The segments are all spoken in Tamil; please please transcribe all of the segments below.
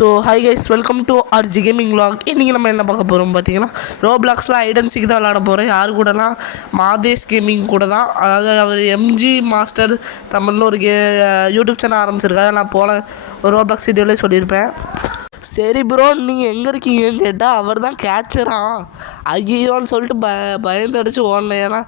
So hi guys, welcome to RG gaming vlog. இன்றைக்கி நம்ம என்ன பார்க்க போகிறோம் பார்த்தீங்கன்னா, ரோப்ளாக்ஸில் ஐடன்சிக்கு தான் விளாட போகிறேன். யார் கூடலாம், மாதேஷ் கேமிங் கூட தான். அதாவது அவர் எம்ஜி மாஸ்டர் தமிழில் ஒரு யூடியூப் சேனல் ஆரம்பிச்சிருக்காரு. நான் போன ஒரு ரோப்ளாக்ஸ் வீடியோவில் சொல்லியிருப்பேன். சரி ப்ரோ, நீங்கள் எங்கே இருக்கீங்கன்னு கேட்டால் அவர் தான் கேட்சரான் ஐயோன்னு சொல்லிட்டு பயந்தடிச்சு ஓடனேன். ஏன்னா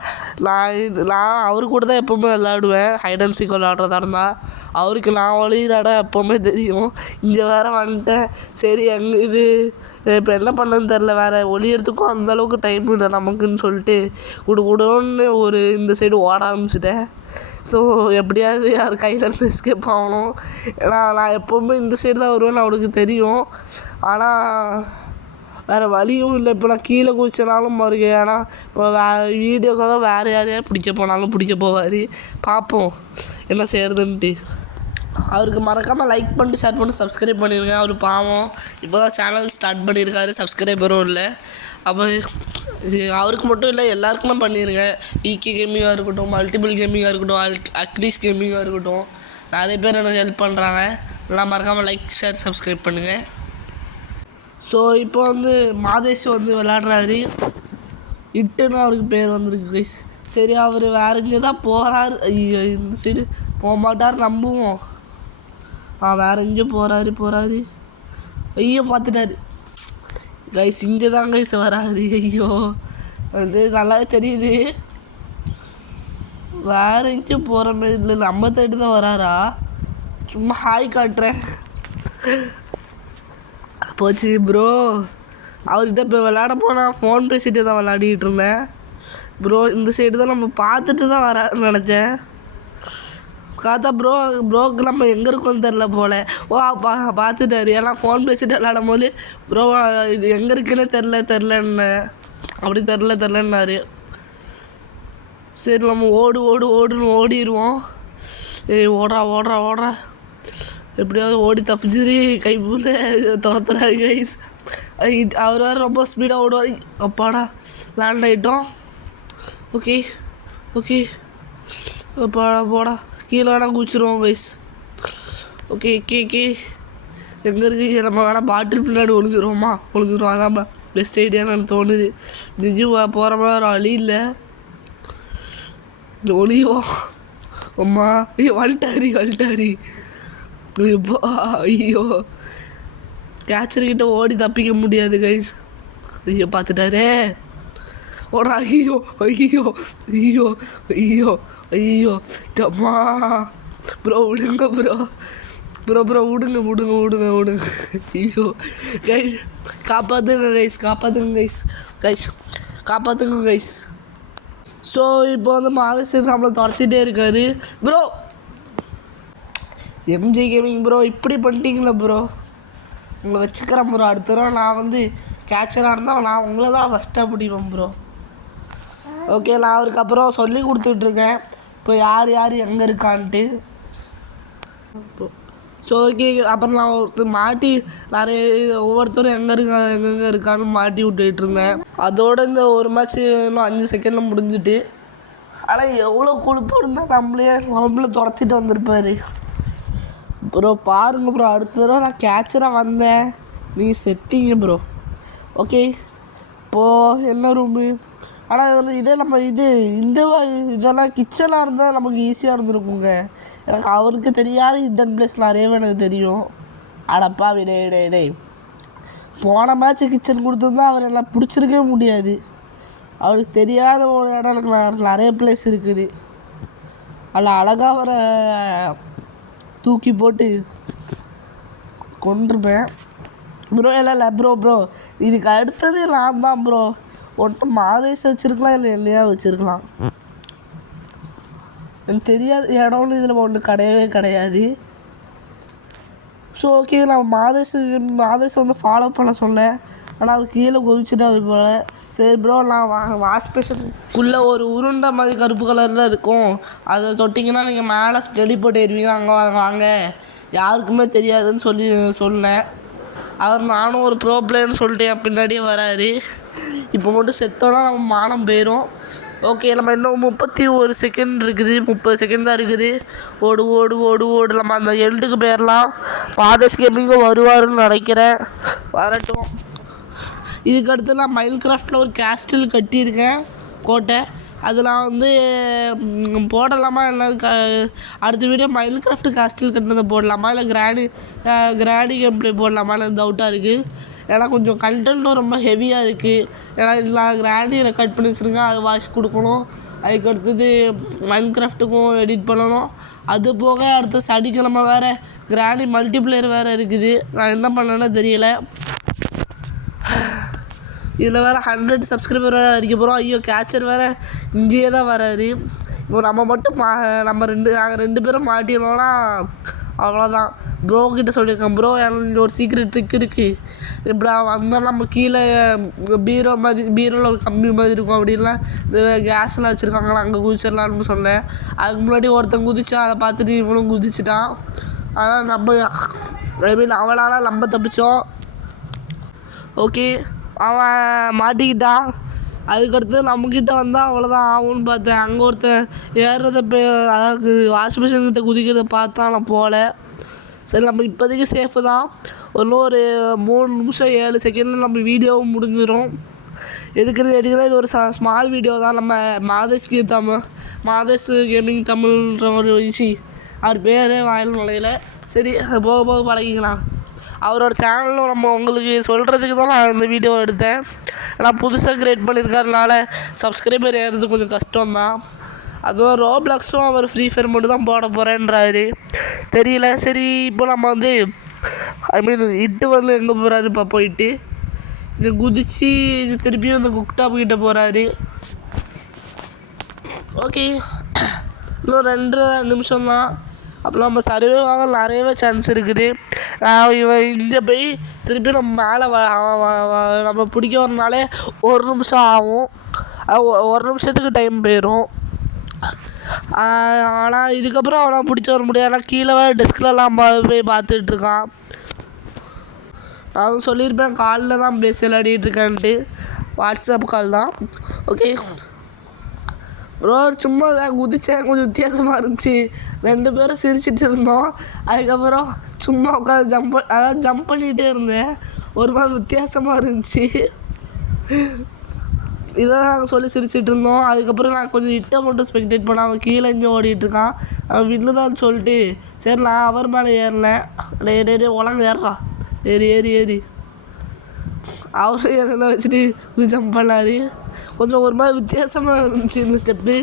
நான் அவர் கூட தான் எப்போவுமே விளாடுவேன். ஹைடன்சிக் விளாடுறதா இருந்தால் அவருக்கு நான் ஒளியிடாட எப்போவுமே தெரியும். இங்கே வேறு வந்துட்டேன். சரி இது இப்போ என்ன பண்ணணுன்னு தெரில, வேறு ஒளியறதுக்கும் அந்தளவுக்கு டைம் இல்லை நமக்குன்னு சொல்லிட்டு குடுன்னு ஒரு இந்த சைடு ஓட ஆரம்பிச்சிட்டேன். ஸோ எப்படியாவது யார் கையிலேருந்து எஸ்கேப் ஆகணும். ஏன்னா நான் எப்போவுமே இந்த சைடு தான் வருவேன்னு அவனுக்கு தெரியும். ஆனால் வேறு வழியும் இல்லை. இப்போ நான் கீழே குதிச்சனாலும் மறுக்க, ஏன்னா இப்போ வீடியோக்காக வேறு யாரையா பிடிக்க போனாலும் பிடிக்க போவார். பார்ப்போம் என்ன செய்கிறதுன்ட்டு. அவருக்கு மறக்காமல் லைக் பண்ணிட்டு ஷேர் பண்ணி சப்ஸ்கிரைப் பண்ணிடுங்க. அவர் பாவம் இப்போ தான் சேனல் ஸ்டார்ட் பண்ணியிருக்காரு, சப்ஸ்கிரைபரும் இல்லை. அப்போ அவருக்கு மட்டும் இல்லை, எல்லாருக்குமே பண்ணிடுங்க. ஈகே கேமிங்காக இருக்கட்டும், மல்டிபிள் கேமிங்காக இருக்கட்டும், அக்னிஸ் கேமிங்காக இருக்கட்டும், நிறைய பேர் எனக்கு ஹெல்ப் பண்ணுறாங்க. எல்லாம் மறக்காமல் லைக் ஷேர் சப்ஸ்கிரைப் பண்ணுங்கள். ஸோ இப்போ மாதேஷ் விளையாடுறாரு. இட்டுன்னு அவருக்கு பேர் வந்திருக்கு கைஸ். சரி, அவர் வேற இங்கே தான் போகிறார். இந்த சைடு போக மாட்டார் நம்புவோம். வேறு எங்கேயும் போகிறாரு. ஐயோ பார்த்துட்டாரு கைஸ். இங்கே தான் கைஸ் வராது. ஐயோ நல்லாவே தெரியுது. வேறு எங்கேயும் போகிற மாதிரி இல்லை, நம்ம தேடி தான் வராரா? சும்மா ஹாய் காட்டுறேன். போச்சு ப்ரோ. அவர்கிட்ட இப்போ விளையாட போனால் ஃபோன் பேசிகிட்டே தான் விளையாடிக்கிட்டு இருந்தேன் ப்ரோ. இந்த சைடு தான் நம்ம பார்த்துட்டு தான் வரான்னு நினச்சேன். காத்தா ப்ரோக்கு நம்ம எங்கே இருக்கோன்னு தெரில போல். பார்த்துட்டாரு. ஏன்னா ஃபோன் பேசிட்டு விளையாடும் போது ப்ரோ இது எங்கே இருக்குன்னே தெரிலன்னு அப்படி தெரிலன்னாரு. சரி நம்ம ஓடுன்னு ஓடிடுவோம். ஓடுறா எப்படியாவது ஓடி தப்பிச்சிரு. கைப்பூல துரத்துறாரு கைஸ். அவர் வேறு ரொம்ப ஸ்பீடாக ஓடுவார். அப்பாடா லேண்ட் ஆகிட்டோம். ஓகே போடா கீழே வேணால் குச்சிருவோம் கைஸ். ஓகே எங்கே இருக்குது? நம்ம வேணால் பாட்டில் பின்னாடி ஒழிஞ்சிருவோம். அதான் பெஸ்ட் ஐடியான்னு எனக்கு தோணுது. நிஜம் போகிற மாதிரி வழி இல்லை. ஒளியும் அம்மா வந்துட்டாரி. ஐயோ கேச்சர்கிட்ட ஓடி தப்பிக்க முடியாது கைஸ். ஐயோ பார்த்துட்டாரே. ஓடா. ஐயோ அம்மா ப்ரோ விடுங்க ப்ரோ விடுங்க. ஐயோ கைஸ் காப்பாற்றுங்க கைஸ். ஸோ இப்போ மாதேஷ் நம்மளை துரத்திட்டே இருக்காரு ப்ரோ. எம்ஜி கேமிங் ப்ரோ இப்படி பண்ணிட்டீங்களா ப்ரோ? உங்களை வச்சுக்கிறேன் ப்ரோ. அடுத்த தடவை நான் கேட்சராக இருந்தால் நான் உங்களை தான் ஃபஸ்ட்டாக பிடிப்பேன் ப்ரோ. ஓகே, நான் அவருக்கு அப்புறம் சொல்லி கொடுத்துட்ருக்கேன் இப்போ யார் எங்கே இருக்கான்ட்டு. ஸோ ஓகே, அப்புறம் நான் ஒருத்தர் மாட்டி நிறைய ஒவ்வொருத்தரும் எங்கே இருக்கான்னு மாட்டி விட்டுட்டு இருந்தேன். அதோடு இந்த ஒரு மேட்ச் இன்னும் 5 செகண்டில் முடிஞ்சிட்டு. ஆனால் எவ்வளோ கொழுப்பு இருந்தால் நம்மளை துரத்திட்டு வந்திருப்பார் ப்ரோ. பாருங்க ப்ரோ, அடுத்த தடவை நான் கேட்சராக வந்தேன், நீங்கள் செட்டிங்க ப்ரோ. ஓகே, இப்போது என்ன ரூமு? ஆனால் இதே நம்ம இதெல்லாம் கிச்சனாக இருந்தால் நமக்கு ஈஸியாக இருந்துருக்குங்க. எனக்கு அவருக்கு தெரியாத ஹிடன் பிளேஸ் நிறையவே எனக்கு தெரியும். அடப்பா டேய் போன மேட்ச்சு கிச்சன் கொடுத்துருந்தா அவர் எல்லாம் பிடிச்சிருக்கவே முடியாது. அவருக்கு தெரியாத ஒரு இடம் எனக்கு நிறைய பிளேஸ் இருக்குது. அதில் அழகாக அவரை தூக்கி போட்டு கொண்டிருப்பேன் ப்ரோ. இல்லை ப்ரோ இதுக்கு அடுத்தது நான் தான் ப்ரோ. ஒன்றும் மாதேஷ் வச்சுருக்கலாம், இல்லை இல்லையா வச்சுருக்கலாம். எனக்கு தெரியாத இடம்னு இதில் ஒன்று கிடையாது. ஸோ ஓகே, நான் மாதேஷ் ஃபாலோ பண்ண சொன்னேன். ஆனால் அவர் கீழே குதிச்சுட்டு அவர் போல். சரி ப்ரோ, நான் வாஷ் பேஷனுக்குள்ளே ஒரு உருண்டை மாதிரி கருப்பு கலரில் இருக்கும், அதை தொட்டிங்கன்னா நீங்கள் மேலே டெலிபோர்ட் ஏறுவீங்க, அங்கே வாங்க யாருக்குமே தெரியாதுன்னு சொன்னேன். அவர் நானும் ஒரு ப்ரோ பிளேயர்னு சொல்லிட்டு என் பின்னாடியே வராரு. இப்போ மட்டும் செத்தோன்னா நம்ம மானம் போயிடும். ஓகே, நம்ம இன்னும் 31 செகண்ட் இருக்குது, 30 செகண்ட் தான் இருக்குது. ஓடு ஓடு ஓடு ஓடு, நம்ம அந்த எண்டுக்கு போயிடலாம். மாதேஷ் கேமிங்கும் வருவாருன்னு நினைக்கிறேன், வரட்டும். இதுக்கடுத்து நான் மைல்கிராஃப்டில் ஒரு கேஸ்டில் கட்டியிருக்கேன், கோட்டை. அது நான் வந்து போடலாமா என்னன்னு அடுத்த வீடியோ மைல்கிராஃப்ட் கேஸ்டில் கட்டினதை போடலாமா இல்லை கிராணி கேம் ப்ளே போடலாமான்னு டவுட்டாக இருக்குது. ஏன்னா கொஞ்சம் கண்டென்ட்டும் ரொம்ப ஹெவியாக இருக்குது. ஏன்னா இதில் கிராணி ரெக்கார்ட் பண்ணி வச்சுருங்க, அது வாய்ஸ் கொடுக்கணும். அதுக்கு அடுத்தது மைன்கிராஃப்ட்டுக்கும் எடிட் பண்ணணும். அது போக அடுத்த சனிக்கிழமை வேறு கிராணி மல்டிப்ளேயர் வேறு இருக்குது. நான் என்ன பண்ணேன்னு தெரியல. இதில் வேறு 100 சப்ஸ்கிரைபர் வேறு அடிக்க போகிறோம். ஐயோ, கேச்சர் வேறு இங்கேயே தான் வராது. இப்போ நம்ம மட்டும் நாங்கள் 2 பேரும் மாட்டினோன்னா அவ்வளோதான். ப்ரோ கிட்ட சொல்லியிருக்கேன், ப்ரோ எனக்கு ஒரு சீக்ரெட் ட்ரிக் இருக்குது, இப்படி வந்தால் நம்ம கீழே பீரோவில் ஒரு கம்பி மாதிரி இருக்கும், அப்படின்லாம் இந்த கேஸ்லாம் வச்சுருக்காங்களா அங்கே குதிச்சிடலான்னு சொன்னேன். அதுக்கு முன்னாடி ஒருத்தன் குதிச்சான், அதை பார்த்துட்டு இவனும் குதிச்சிட்டான். அதனால் நம்ம அவனால் நம்ம தப்பிச்சோம். ஓகே, அவன் மாட்டிக்கிட்டான். அதுக்கடுத்து நம்மக்கிட்ட வந்தால் அவ்வளோதான் ஆகும்னு பார்த்தேன். அங்கே ஒருத்தன் ஏறுறத அதாவது வாஷ் மிஷின்கிட்ட குதிக்கிறத பார்த்தா நான் போகல. சரி, நம்ம இப்போதைக்கு சேஃபு தான். இன்னும் ஒரு 3 நிமிஷம் 7 செகண்டில் நம்ம வீடியோவும் முடிஞ்சிடும். எதுக்குன்னு கேட்டிங்கன்னா இது ஒரு ஸ்மால் வீடியோ தான். நம்ம மாதேஷ் கேமிங் தமிழ்ன்ற ஒரு அவர் பேர் வாயில் நுழையில. சரி, போக போக பழகிக்கலாம். அவரோட சேனலும் நம்ம உங்களுக்கு சொல்கிறதுக்கு தான் நான் இந்த வீடியோ எடுத்தேன். ஏன்னா புதுசாக க்ரியேட் பண்ணியிருக்கறனால சப்ஸ்கிரைபர் ஏறது கொஞ்சம் கஷ்டம்தான். அதுவும் ரோப்ளாக்ஸும் அவர் ஃப்ரீ ஃபயர் மட்டும் தான் போட போகிறேன்றாரு, தெரியல. சரி, இப்போ நம்ம வந்து இட்டு வந்து எங்கே போகிறாரு இப்போ போயிட்டு இங்கே குதிச்சு திருப்பியும் இந்த குக்டாப் கிட்டே போகிறாரு. ஓகே, இன்னும் 2 நிமிஷம் தான். அப்போலாம் நம்ம சர்வே வாங்க நிறையவே சான்ஸ் இருக்குது. இவன் இங்கே போய் திருப்பி நம்ம மேலே நம்ம பிடிக்க வரனாலே 1 நிமிஷம் ஆகும். 1 நிமிஷத்துக்கு டைம் போயிடும். ஆனால் இதுக்கப்புறம் அவனால் பிடிச்சி வர முடியாது. கீழே டெஸ்க்லலாம் போய் பார்த்துட்ருக்கான். நான் சொல்லியிருப்பேன் காலில் தான் பேசி விளையாடிட்டுருக்கேன்ட்டு, வாட்ஸ்அப் கால் தான். ஓகே ப்ரோ, சும்மா குதித்தேன், கொஞ்சம் வித்தியாசமாக இருந்துச்சு. 2 பேரும் சிரிச்சிட்டு இருந்தோம். அதுக்கப்புறம் சும்மா உட்காந்து ஜம்ப் பண்ணிகிட்டே இருந்தேன். ஒரு மாதிரி வித்தியாசமாக இருந்துச்சு. இதான் நாங்கள் சொல்லி சிரிச்சிட்டு இருந்தோம். அதுக்கப்புறம் நான் கொஞ்சம் இட்டை மட்டும் ஸ்பெக்டேட் பண்ண, அவன் கீழே இங்கே ஓடிட்டுருக்கான். அவன் வின்னு தான் சொல்லிட்டு சரி நான் அவர் மேலே ஏறினேன். டே உலகம் ஏறுறான், ஏறி அவரும் என்ன வச்சுட்டு ஜம்ப் பண்ணார். கொஞ்சம் ஒரு மாதிரி வித்தியாசமாக இருந்துச்சு இந்த ஸ்டெப்பு.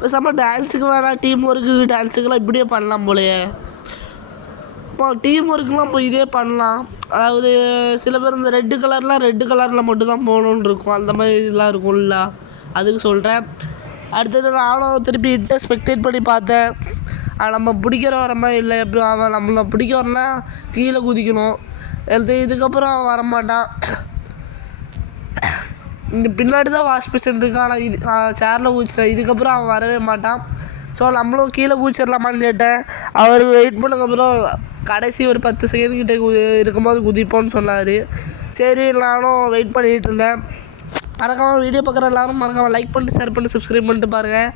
பேசாமல் டான்ஸுக்கு வேணாம், டீம் ஒர்க்கு டான்ஸுக்கெல்லாம் இப்படியே பண்ணலாம் போலையே. இப்போ டீம் ஒர்க்குலாம் இப்போ இதே பண்ணலாம். அதாவது சில பேர் இந்த ரெட்டு கலரில் மட்டும் தான் போகணுன்னு இருக்கும், அந்த மாதிரிலாம் இருக்கும்ல, அதுக்கு சொல்கிறேன். அடுத்தது நானும் திருப்பி இட்டை ஸ்பெக்டேட் பண்ணி பார்த்தேன். நம்ம பிடிக்கிற வர மாதிரி இல்லை. எப்படி அவன் நம்மளை பிடிக்க வரனா கீழே குதிக்கணும். இதுக்கப்புறம் அவன் வரமாட்டான். இங்கே பின்னாடி தான் வாஷ் மிஷின் இருக்கு. ஆனால் இது சேரில் குதிச்சிட்டேன். இதுக்கப்புறம் அவன் வரவே மாட்டான். ஸோ நம்மளும் கீழே குதிச்சிடலாமான்னு கேட்டேன். அவர் வெயிட் பண்ணதுக்கப்புறம் கடைசி ஒரு 10 செகண்ட் கிட்டே இருக்கும்போது குதிப்போன்னு சொன்னார். சரி, நானும் வெயிட் பண்ணிகிட்டு இருந்தேன். மறக்காமல் வீடியோ பார்க்குற எல்லோரும் மறக்காமல் லைக் பண்ணிட்டு ஷேர் பண்ணி சப்ஸ்கிரைப் பண்ணிட்டு பாருங்கள்.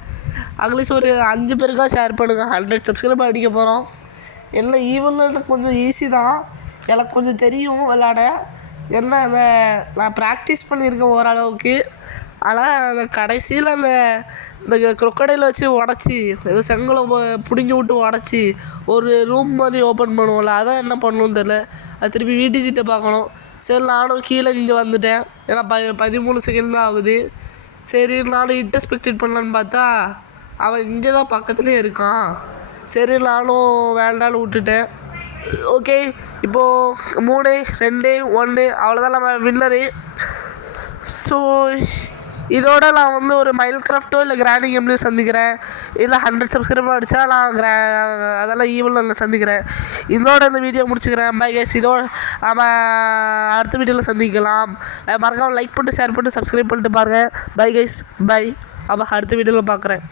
அட்லீஸ்ட் ஒரு 5 பேருக்காக ஷேர் பண்ணுங்கள். 100 சப்ஸ்கிரைப் அடிக்க போகிறோம். என்ன ஈவெண்ட் கொஞ்சம் ஈஸி தான், எனக்கு கொஞ்சம் தெரியும் விளாட. என்ன நான் ப்ராக்டிஸ் பண்ணியிருக்கேன் ஓரளவுக்கு. ஆனால் அந்த கடைசியில் இந்த க்ரொக்கடையில் வச்சு உடச்சி ஏதோ செங்கலை பிடுங்கி விட்டு உடச்சி ஒரு ரூம் மாதிரி ஓப்பன் பண்ணுவோம்ல, அதான் என்ன பண்ணணும்னு தெரில. அது திருப்பி வீட்டுச்சிட்ட பார்க்கணும். சரி, நானும் கீழே இங்கே வந்துட்டேன். ஏன்னா 13 செகண்ட் தான் ஆகுது. சரி, நானும் இட்டை ஸ்பெக்டேட் பண்ணலான்னு பார்த்தா அவன் இங்கே தான் பக்கத்துலேயே இருக்கான். சரி, நானும் வேண்டான்னு விட்டுட்டேன். ஓகே, இப்போது 3 2 1 அவ்வளோதான் நம்ம வின்னரு. ஸோ இதோட நான் வந்து ஒரு மைல்கிராஃப்ட்டோ இல்லை கிராணி கேம்லேயும் சந்திக்கிறேன். இல்லை 100 சப்ஸ்கிரைபர் அடித்தா நான் அதெல்லாம் ஈவெண்ட்டில் சந்திக்கிறேன். இதோட இந்த வீடியோ முடிச்சுக்கிறேன். Bye guys. இதோட நம்ம அடுத்த வீடியோவில் சந்திக்கலாம். மறக்காமல் லைக் பண்ணிட்டு ஷேர் பண்ணிட்டு சப்ஸ்கிரைப் பண்ணிட்டு பாருங்கள். Bye guys, bye. அப்போ அடுத்த வீடியோவில் பார்க்குறேன்.